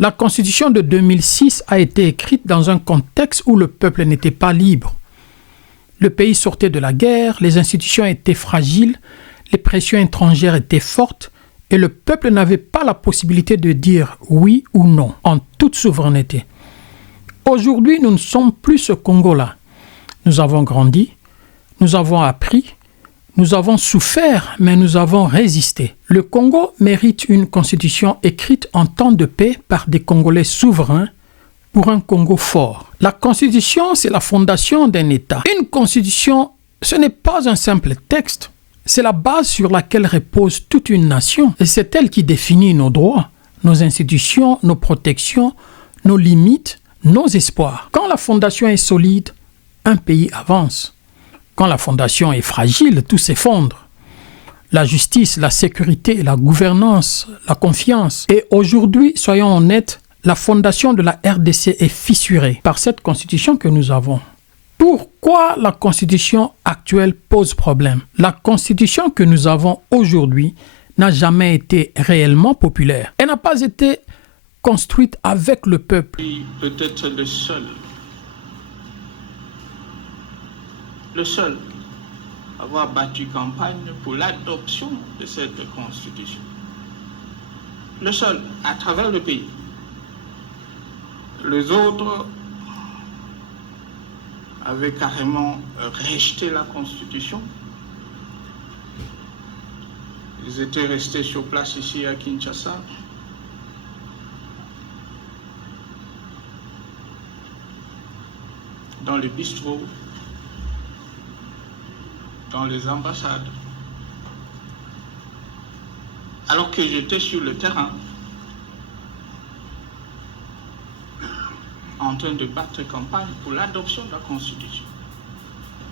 La Constitution de 2006 a été écrite dans un contexte où le peuple n'était pas libre. Le pays sortait de la guerre, les institutions étaient fragiles, les pressions étrangères étaient fortes et le peuple n'avait pas la possibilité de dire oui ou non en toute souveraineté. Aujourd'hui, nous ne sommes plus ce Congo-là. Nous avons grandi, nous avons appris, nous avons souffert, mais nous avons résisté. Le Congo mérite une constitution écrite en temps de paix par des Congolais souverains pour un Congo fort. La constitution, c'est la fondation d'un État. Une constitution, ce n'est pas un simple texte. C'est la base sur laquelle repose toute une nation. Et c'est elle qui définit nos droits, nos institutions, nos protections, nos limites, nos espoirs. Quand la fondation est solide, un pays avance. Quand la fondation est fragile, tout s'effondre. La justice, la sécurité, la gouvernance, la confiance. Et aujourd'hui, soyons honnêtes, la fondation de la RDC est fissurée par cette constitution que nous avons. Pourquoi la constitution actuelle pose problème? La constitution que nous avons aujourd'hui n'a jamais été réellement populaire. Elle n'a pas été construite avec le peuple. Peut-être le seul à avoir battu campagne pour l'adoption de cette constitution. Le seul à travers le pays. Les autres avaient carrément rejeté la constitution. Ils étaient restés sur place ici à Kinshasa. Dans les bistrots, dans les ambassades. Alors que j'étais sur le terrain, en train de battre campagne pour l'adoption de la Constitution.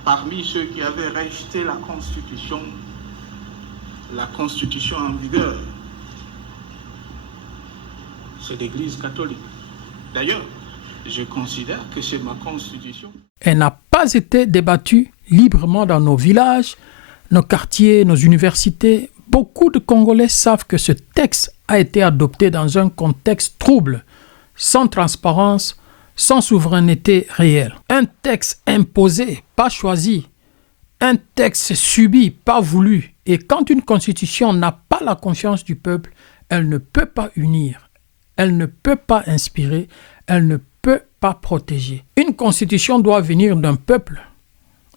Parmi ceux qui avaient rejeté la Constitution en vigueur, c'est l'Église catholique. D'ailleurs, je considère que c'est ma Constitution. Elle n'a pas été débattue librement dans nos villages, nos quartiers, nos universités. Beaucoup de Congolais savent que ce texte a été adopté dans un contexte trouble, sans transparence, sans souveraineté réelle. Un texte imposé, pas choisi. Un texte subi, pas voulu. Et quand une constitution n'a pas la confiance du peuple, elle ne peut pas unir, elle ne peut pas inspirer, elle ne peut pas protéger. Une constitution doit venir d'un peuple.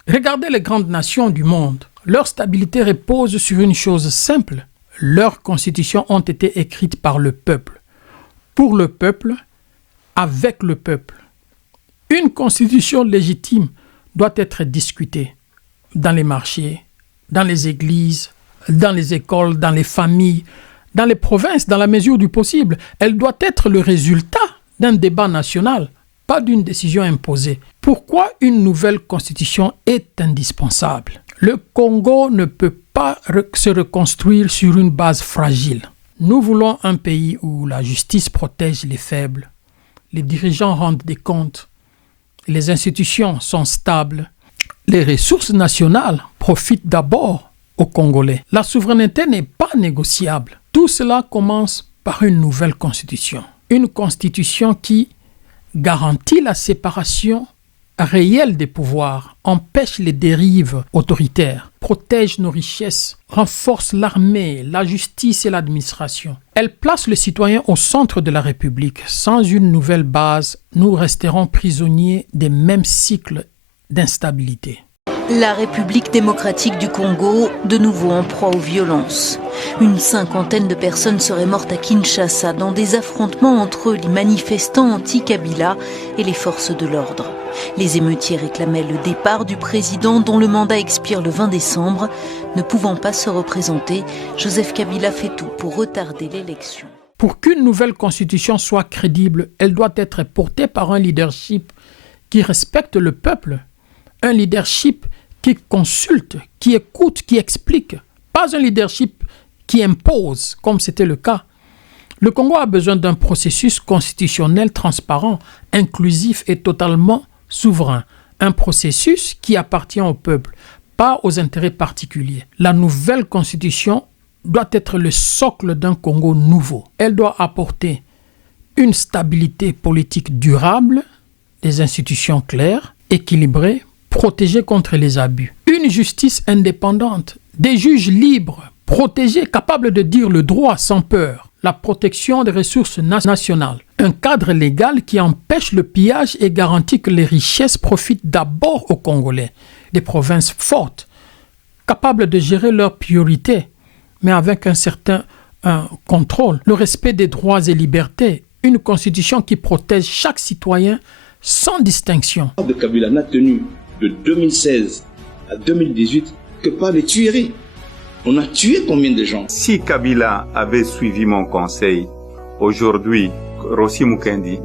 Regardez les grandes nations du monde. Leur stabilité repose sur une chose simple. Leurs constitutions ont été écrites par le peuple, pour le peuple, avec le peuple. Une constitution légitime doit être discutée dans les marchés, dans les églises, dans les écoles, dans les familles, dans les provinces, dans la mesure du possible. Elle doit être le résultat d'un débat national, pas d'une décision imposée. Pourquoi une nouvelle constitution est indispensable? Le Congo ne peut pas se reconstruire sur une base fragile. Nous voulons un pays où la justice protège les faibles, les dirigeants rendent des comptes, les institutions sont stables, les ressources nationales profitent d'abord aux Congolais. La souveraineté n'est pas négociable. Tout cela commence par une nouvelle constitution. Une constitution qui garantit la séparation réelle des pouvoirs, empêche les dérives autoritaires, protège nos richesses, renforce l'armée, la justice et l'administration. Elle place le citoyen au centre de la République. Sans une nouvelle base, nous resterons prisonniers des mêmes cycles d'instabilité. La République démocratique du Congo, de nouveau en proie aux violences. Une cinquantaine de personnes seraient mortes à Kinshasa dans des affrontements entre les manifestants anti-Kabila et les forces de l'ordre. Les émeutiers réclamaient le départ du président dont le mandat expire le 20 décembre. Ne pouvant pas se représenter, Joseph Kabila fait tout pour retarder l'élection. Pour qu'une nouvelle constitution soit crédible, elle doit être portée par un leadership qui respecte le peuple, un leadership qui consulte, qui écoute, qui explique, pas un leadership qui impose, comme c'était le cas. Le Congo a besoin d'un processus constitutionnel transparent, inclusif et totalement souverain. Un processus qui appartient au peuple, pas aux intérêts particuliers. La nouvelle constitution doit être le socle d'un Congo nouveau. Elle doit apporter une stabilité politique durable, des institutions claires, équilibrées, protégées contre les abus, une justice indépendante, des juges libres, protégés, capables de dire le droit sans peur, la protection des ressources nationales, un cadre légal qui empêche le pillage et garantit que les richesses profitent d'abord aux Congolais, des provinces fortes, capables de gérer leurs priorités, mais avec un certain contrôle, le respect des droits et libertés, une constitution qui protège chaque citoyen sans distinction. Le Kabila n'a tenu de 2016 à 2018 que par les tueries. On a tué combien de gens? Si Kabila avait suivi mon conseil, aujourd'hui, Rossi Mukendi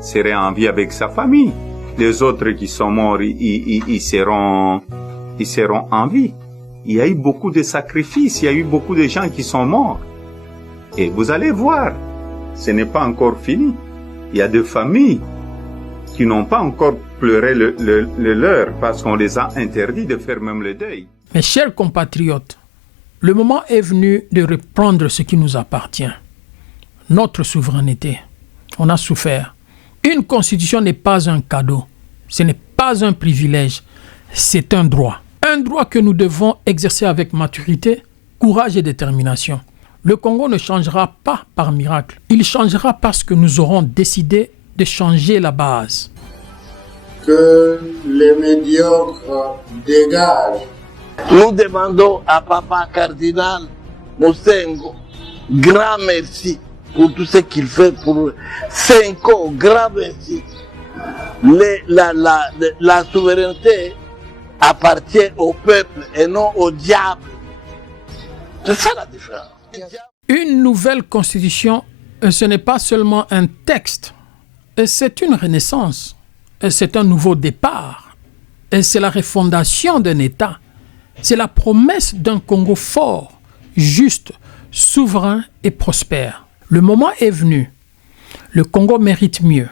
serait en vie avec sa famille. Les autres qui sont morts, ils seront en vie. Il y a eu beaucoup de sacrifices, il y a eu beaucoup de gens qui sont morts. Et vous allez voir, ce n'est pas encore fini. Il y a des familles qui n'ont pas encore pleuré le leur parce qu'on les a interdits de faire même le deuil. Mes chers compatriotes, le moment est venu de reprendre ce qui nous appartient. Notre souveraineté. On a souffert. Une constitution n'est pas un cadeau. Ce n'est pas un privilège. C'est un droit. Un droit que nous devons exercer avec maturité, courage et détermination. Le Congo ne changera pas par miracle. Il changera parce que nous aurons décidé de changer la base. Que les médiocres dégagent. Nous demandons à Papa Cardinal Mosengo grand merci pour tout ce qu'il fait pour 5 ans. Grand merci. La souveraineté appartient au peuple et non au diable. C'est ça la différence. Une nouvelle constitution, ce n'est pas seulement un texte, c'est une renaissance, c'est un nouveau départ, c'est la refondation d'un État, c'est la promesse d'un Congo fort, juste, souverain et prospère. Le moment est venu. Le Congo mérite mieux.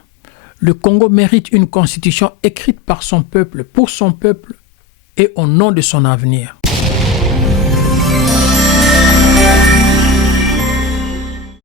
Le Congo mérite une constitution écrite par son peuple, pour son peuple et au nom de son avenir.